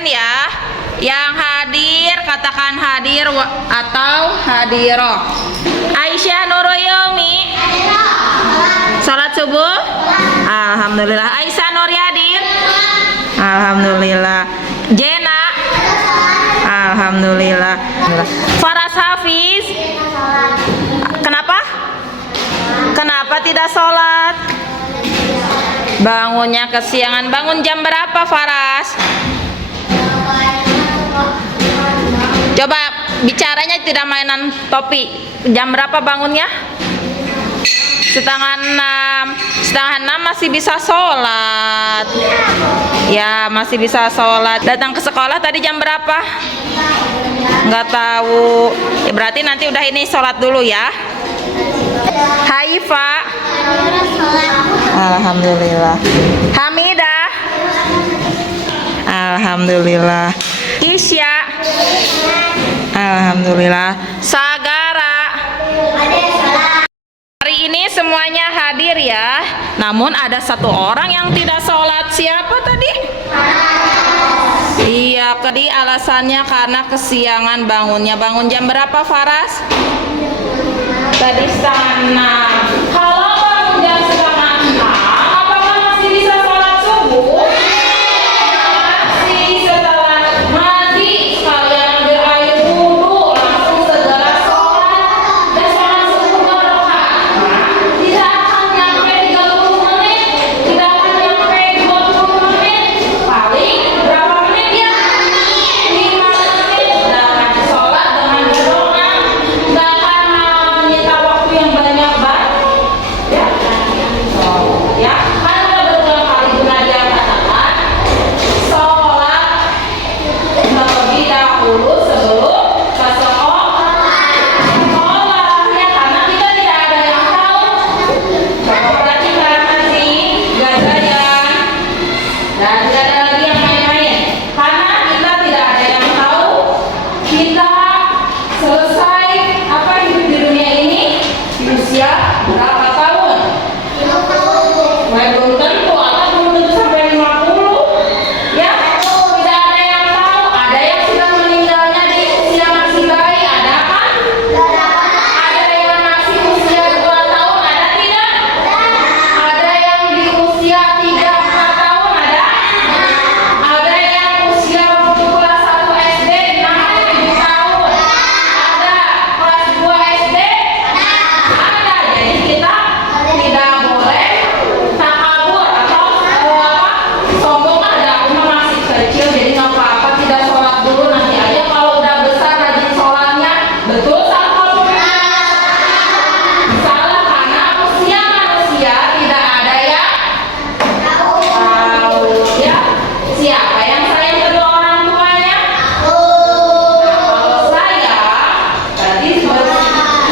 absen ya. Yang hadir katakan hadir atau hadiroh. Aisyah Nuroyomi salat subuh. Alhamdulillah. Aisyah Nuryadin. Alhamdulillah. Jena. Alhamdulillah. Faras Hafiz. Kenapa tidak sholat? Bangunnya kesiangan. Bangun jam berapa, Faras? Coba bicaranya tidak mainan topik. Jam berapa bangunnya? Setengah 6. Setengah 6 masih bisa sholat. Ya, masih bisa sholat. Datang ke sekolah tadi jam berapa? Nggak tahu. Ya, berarti nanti udah ini sholat dulu ya. Haifa. Alhamdulillah. Hamidah. Alhamdulillah. Isya. Alhamdulillah. Sagara. Hari ini semuanya hadir ya. Namun ada satu orang yang tidak sholat. Siapa tadi? Iya, tadi alasannya karena kesiangan bangunnya. Bangun jam berapa, Faras? Tadi setengah 6. Kalau bangun jam setengah 6, apakah masih bisa sholat subuh? Masih. Setelah mandi sekalian ambil air wudhu, langsung segera sholat dan sholat subuh 2 rakaat. Tidak akan nyampe 30 menit, tidak akan nyampe 20 menit, paling berapa menit ya? 5 menit. Tidak akan sholat dengan berdoa, tidak akan menyita waktu yang banyak banget ya. Ya, kan udah berulang kali belajar katakan sholat terlebih dahulu sebelum ke sekolah ya, karena kita tidak ada yang tahu. Coba perhatikan nanti gagayan dan tidak ada lagi yang main-main, karena kita tidak ada yang tahu kita selesai apa hidup di dunia ini di usia berapa tahun. Belum tentu, atau belum tentu sampai 50 ya. Tidak ada yang tahu. Ada yang sudah meninggalnya di usia masih bayi, ada kan? Ada yang masih usia 2 tahun, ada tidak? Ada yang di usia 3-4 tahun, ada? Ada yang usia kelas 1 SD 6-7 tahun, ada. Kelas 2 SD ada. Jadi kita tidak boleh takabur atau sombong. Ada aku mah masih kecil jadi nggak apa-apa tidak sholat dulu, nanti aja kalau udah besar rajin sholatnya. Betul salah? Salah, karena usia manusia tidak ada yang tahu ya. Siapa yang sayang kedua orang tuanya? Kalau saya tadi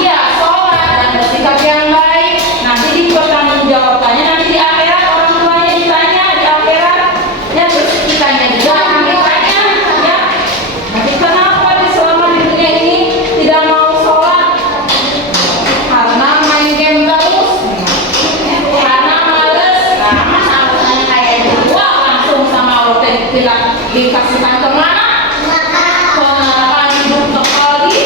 iya sholat dan bersikap yang baik, nanti dipertanggungjawabkannya nanti di akhirat. Orang tuanya ditanya di akhirat ya, terus kitanya juga akan ditanya ya. Nanti kenapa selama di dunia ini tidak mau sholat? Karena main game terus, karena males. Nah, masa alasannya kayak gitu langsung sama Allah tidak dikasihkan kemana? Ke neraka hidup sekali.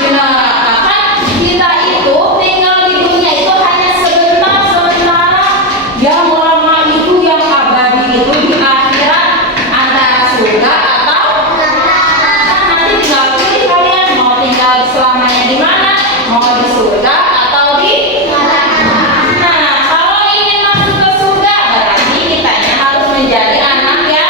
Di neraka kan kita itu tinggal di dunia itu hanya sebentar, sementara yang lama itu, yang abadi itu di akhirat antara surga atau nanti tinggal pilih kalian mau tinggal selamanya di mana, mau di surga atau di nah, kalau ingin masuk ke surga berarti kitanya harus menjadi anak ya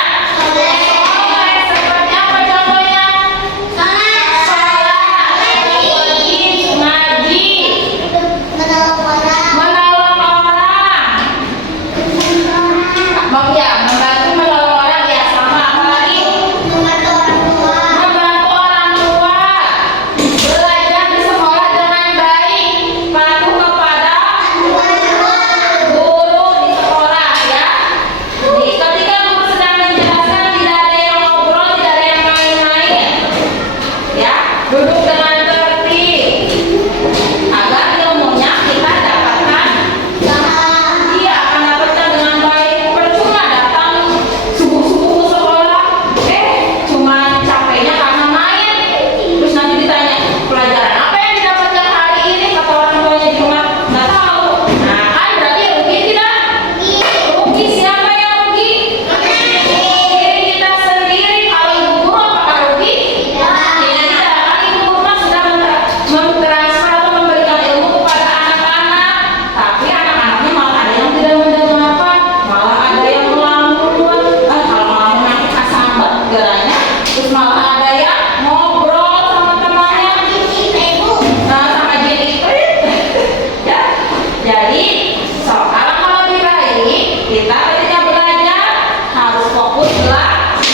istirahat.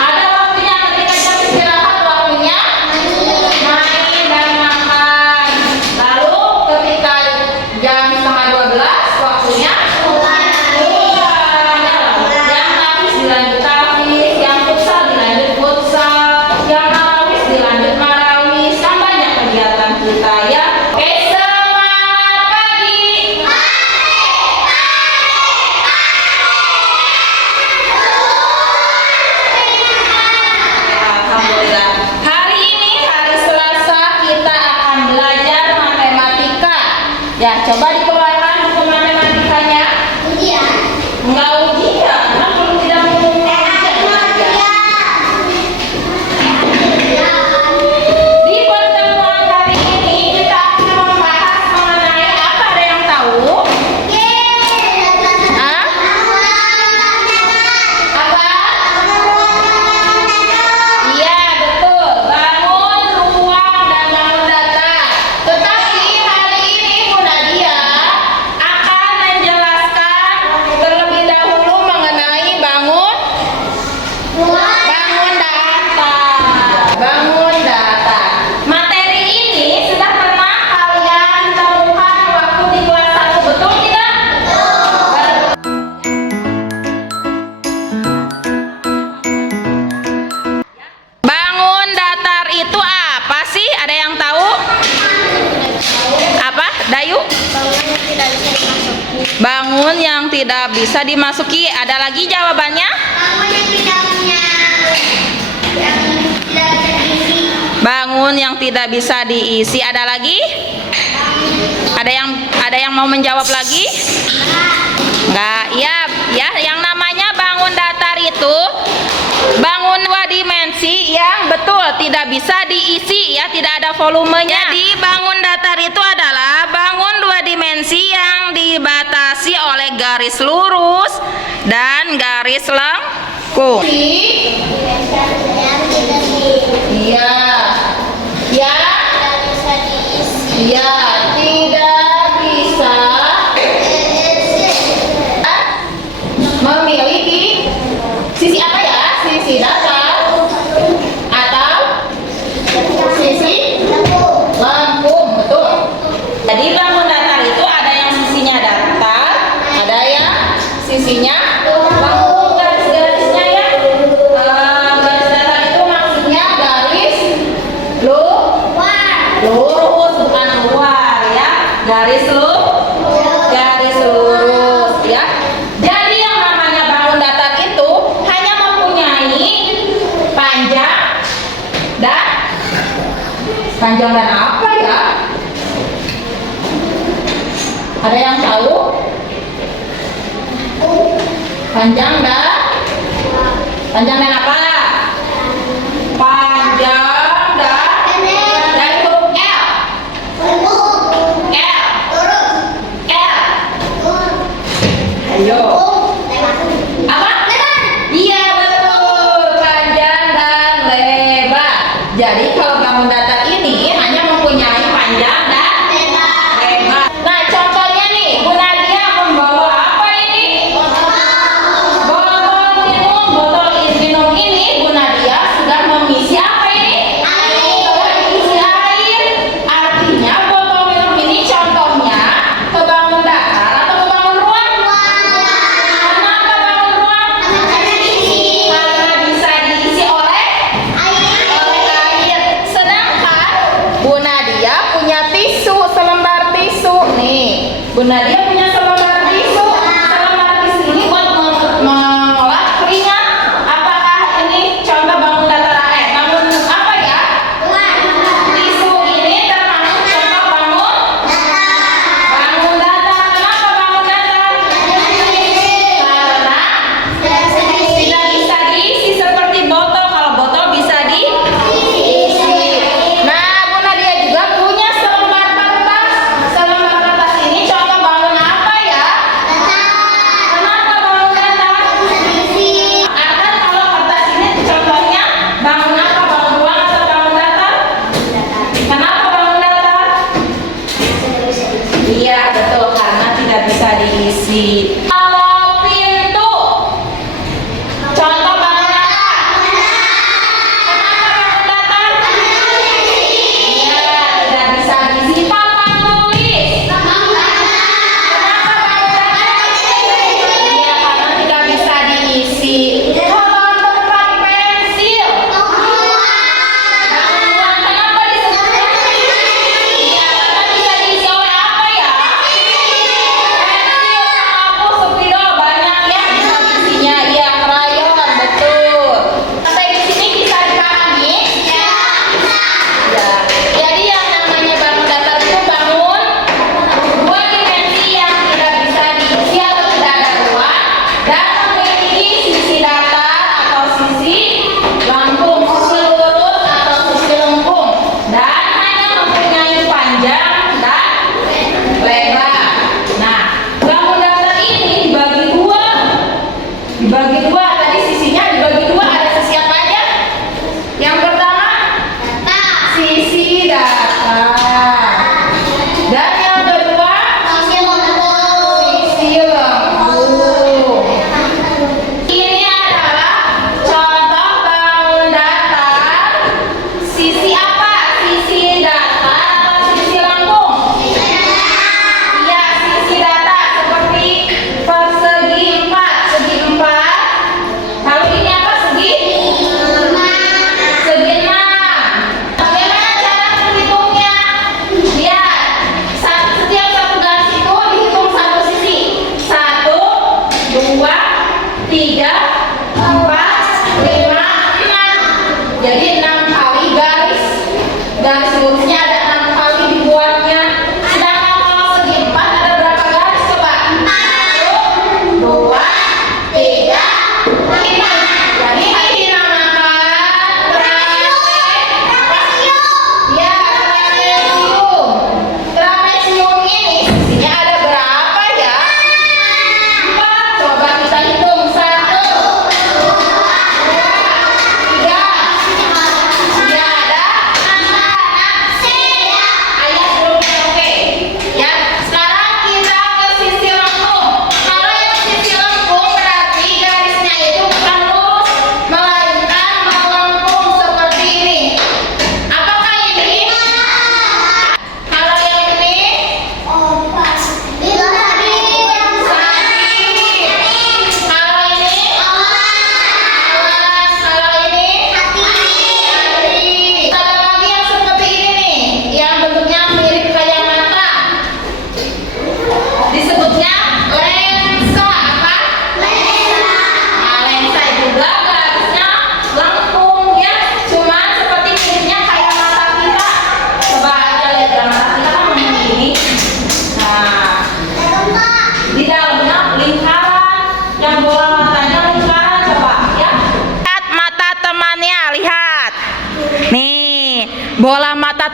Ada waktunya ketika jam istirahat, waktunya main dan makan. Lalu ketika jam setengah 12, waktunya keluar. Yang habis dilanjut habis, yang futsal dilanjut futsal, yang marawis dilanjut marawis. Kan banyak kegiatan kita ya. Oke, semangat pagi. Alhamdulillah. Hari ini hari Selasa kita akan belajar matematika. Ya, coba dikeluarkan buku matematikanya. Enggak ujian, kan belum tidak mau Di pertemuan kali ini kita akan membahas mengenai apa, ada yang tahu? Hah? Apa? Iya, betul. Bangun ruang dan bangun data. Tetapi hari ini Bu Nadia akan menjelaskan terlebih dahulu mengenai bangun data. Bangun data. Materi ini sudah pernah kalian temukan waktu di kelas 1, betul tidak? Bangun datar itu apa sih? Ada yang tahu? Apa? Dayu? Bangun yang tidak bisa dimasuki. Ada lagi jawabannya? Bangun yang tidak bisa diisi. Ada lagi? Ada yang mau menjawab lagi? Enggak. Ya, yang namanya bangun datar itu bangun 2 dimensi yang betul tidak bisa diisi ya, tidak ada volumenya. Jadi bangun datar itu adalah bangun 2 dimensi yang dibatasi oleh garis lurus dan garis lengkung. Iya. Ya. Iya, tidak bisa memiliki sisi apa ya? Sisi datar atau sisi lengkung, betul. Jadi bangun datar itu ada yang sisinya datar, ada yang sisinya lengkung. Garis-garisnya ya, garis datar itu maksudnya garis lurus, bukan luar ya. Garis lurus ya. Jadi yang namanya bangun datar itu hanya mempunyai panjang dan apa ya? Ada yang tahu? Panjang dan apa? Panjang dan huruf L. Ayo. Apa? Iya, betul. Panjang dan lebar. Jadi kalau bangun datar ini hanya mempunyai panjang dan lebar. Nah, contohnya nih, Bu Nadia membawa apa ini? Botol minum ini Bu Nadia sudah mengisi apa ini? Mengisi air. Artinya botol minum ini contohnya kebangun datar atau kebangun ruang? Kenapa bangun ruang? Karena bisa diisi oleh air. Sedangkan Bu Nadia punya tisu, selembar tisu nih. Bu Nadia punya selembar tisu. Selembar tisu ini buat mengolah keringat. Apakah ini contoh bangun datar? Bangun apa ya? Tisu ini termasuk contoh bangun datar. Kenapa bangun datar? Karena tidak bisa diisi seperti botol. Kalau botol bisa diisi. Nah, Bu Nadia juga punya selembar kertas. Selembar kertas ini contoh bangun apa ya? Kenapa bangun datar? Akan kalau kertas ini contohnya bangun apa? Bangun ruang atau bangun datar? Kenapa bangun datar? Iya, betul, karena tidak bisa diisi. Kalau pintu, contoh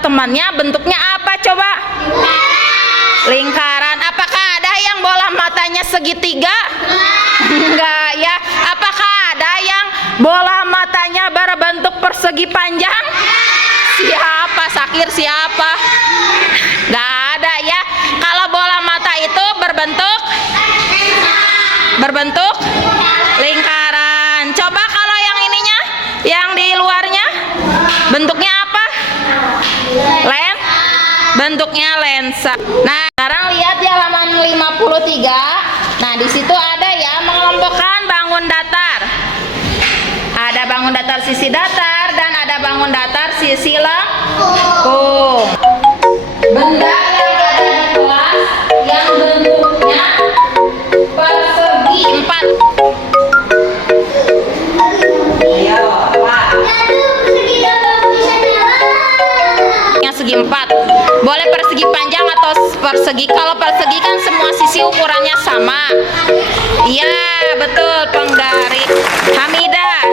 temannya bentuknya apa coba? Lingkaran. Apakah ada yang bola matanya segitiga? Enggak ya. Apakah ada yang bola matanya berbentuk persegi panjang? Siapa? Sakir siapa? Enggak ada ya. Kalau bola mata itu berbentuk lingkaran. Coba kalau yang ininya, yang di luarnya bentuknya apa? Bentuknya lensa. Nah, sekarang lihat di halaman 53. Nah, di situ ada ya mengelompokkan bangun datar. Ada bangun datar sisi datar dan ada bangun datar sisi lengkung. Benda yang ada di kelas yang bentuknya persegi 4. Ayo, Pak. Yang segi 4. Boleh persegi panjang atau persegi. Kalau persegi kan semua sisi ukurannya sama. Iya, betul, Penggari. Hamidah,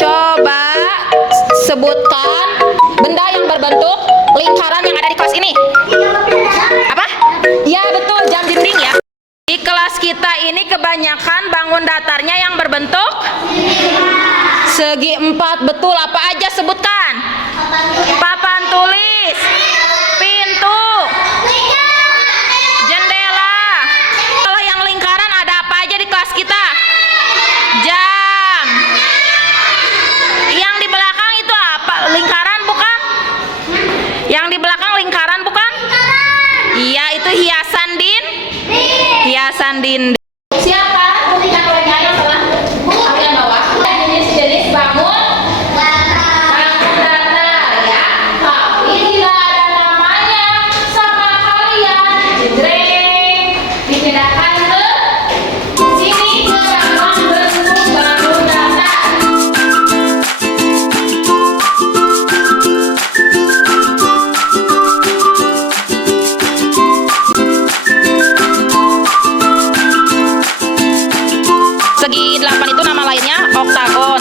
coba sebutkan benda yang berbentuk lingkaran yang ada di kelas ini. Apa? Ya, betul, jam dinding ya. Di kelas kita ini kebanyakan bangun datarnya yang berbentuk segi 4. Betul, apa aja sebutkan? Papan tulis, pintu, jendela. Kalau yang lingkaran ada apa aja di kelas kita? Jam. Yang di belakang itu apa? Lingkaran bukan? Yang di belakang lingkaran bukan? Iya, itu hiasan dinding. Siapa? Ketika kalian yang telah bagian bawah jenis-jenis bangun datar ya. Tapi tidak ada namanya sama kalian. Jeng, dipindahkan ke sini ke bangun bentuk bangun datar. Segi 8 itu nama lainnya oktagon.